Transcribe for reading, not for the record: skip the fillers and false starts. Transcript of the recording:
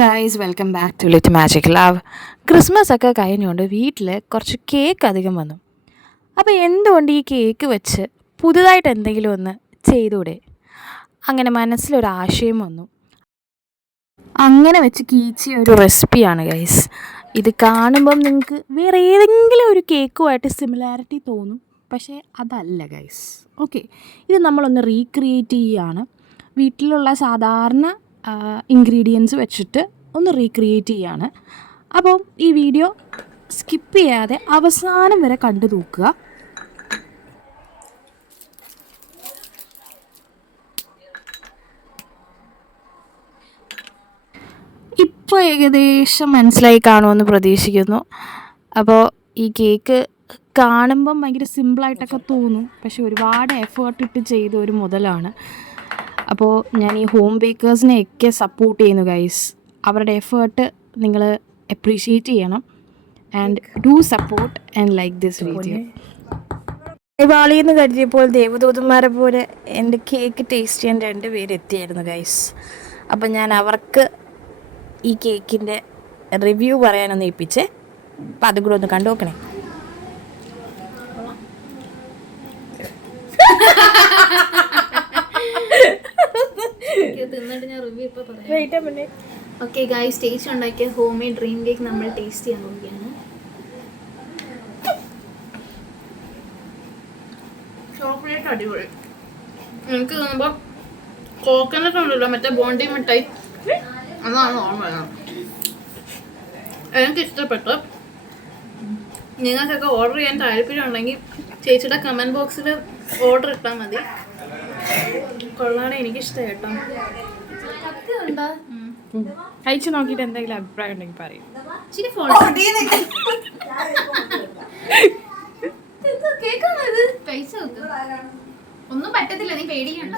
Guys welcome back to Lit Magic Love. Christmas ഒക്കെ കഴിഞ്ഞുകൊണ്ട് വീട്ടിൽ കുറച്ച് കേക്ക് അധികം വന്നു. അപ്പോൾ എന്തുകൊണ്ട് ഈ കേക്ക് വെച്ച് പുതുതായിട്ട് എന്തെങ്കിലും ഒന്ന് ചെയ്തുകൂടെ? അങ്ങനെ മനസ്സിലൊരാശയം വന്നു. അങ്ങനെ വെച്ച് കീച്ചിയ ഒരു റെസിപ്പിയാണ് ഗൈസ്. ഇത് കാണുമ്പം നിങ്ങൾക്ക് വേറെ ഏതെങ്കിലും ഒരു കേക്കുമായിട്ട് സിമിലാരിറ്റി തോന്നും, പക്ഷേ അതല്ല ഗൈസ്. ഓക്കെ, ഇത് നമ്മളൊന്ന് റീക്രിയേറ്റ് ചെയ്യുകയാണ്. വീട്ടിലുള്ള സാധാരണ ഇൻഗ്രീഡിയൻസ് വെച്ചിട്ട് ഒന്ന് റീക്രിയേറ്റ് ചെയ്യാണ്. അപ്പോൾ ഈ വീഡിയോ സ്കിപ്പ് ചെയ്യാതെ അവസാനം വരെ കണ്ടു നോക്കുക. ഇപ്പോൾ ഏകദേശം മനസ്സിലായി കാണുമെന്ന് പ്രതീക്ഷിക്കുന്നു. അപ്പോൾ ഈ കേക്ക് കാണുമ്പം ഭയങ്കര സിമ്പിളായിട്ടൊക്കെ തോന്നും, പക്ഷെ ഒരുപാട് എഫേർട്ട് ഇട്ട് ചെയ്ത ഒരു മുതലാണ്. അപ്പോൾ ഞാൻ ഈ ഹോം ബേക്കേഴ്സിനെയൊക്കെ സപ്പോർട്ട് ചെയ്യുന്നു ഗൈസ്. അവരുടെ എഫേർട്ട് നിങ്ങൾ അപ്രീഷിയേറ്റ് ചെയ്യണം. And do support and like this video. വാളിയെന്ന് കരുതിയപ്പോൾ ദേവദൂതന്മാരെ പോലെ എൻ്റെ കേക്ക് ടേസ്റ്റ് ചെയ്യാൻ 2 പേര് എത്തിയായിരുന്നു ഗൈസ്. അപ്പം ഞാൻ അവർക്ക് ഈ കേക്കിൻ്റെ റിവ്യൂ പറയാനൊന്ന് ഏൽപ്പിച്ചേ. അപ്പം അതും കൂടെ ഒന്ന് കണ്ടു നോക്കണേ. ഓക്കെ ഗൈസ്, ടേസ്റ്റ് ഉണ്ടാക്കിയ ഹോം മെയ്ഡ് ഡ്രീം കേക്ക് നമ്മൾ ടേസ്റ്റ് ചെയ്യാൻ നോക്കിയാണ്. ചോക്ലേറ്റ് അടിപൊളി. എനിക്ക് തോന്നുമ്പോൾ കോക്കനട്ട് ഉണ്ടല്ലോ, മറ്റേ ബോണ്ടി മിഠായി, അതാണ് ഓർമ്മ. എനിക്ക് ഇഷ്ടപ്പെട്ടു. നിങ്ങൾക്കൊക്കെ ഓർഡർ ചെയ്യാൻ താല്പര്യം ഉണ്ടെങ്കിൽ ചേച്ചിയുടെ കമൻറ്റ് ബോക്സിൽ ഓർഡർ ഇട്ടാൽ മതി. കൊള്ളാണ്, എനിക്കിഷ്ടമായി കേട്ടോ. കഴിച്ചു നോക്കിയിട്ട് എന്തെങ്കിലും അഭിപ്രായം ഉണ്ടെങ്കിൽ പറയും. ഒന്നും പറ്റത്തില്ല, നീ പേടിക്കണ്ട.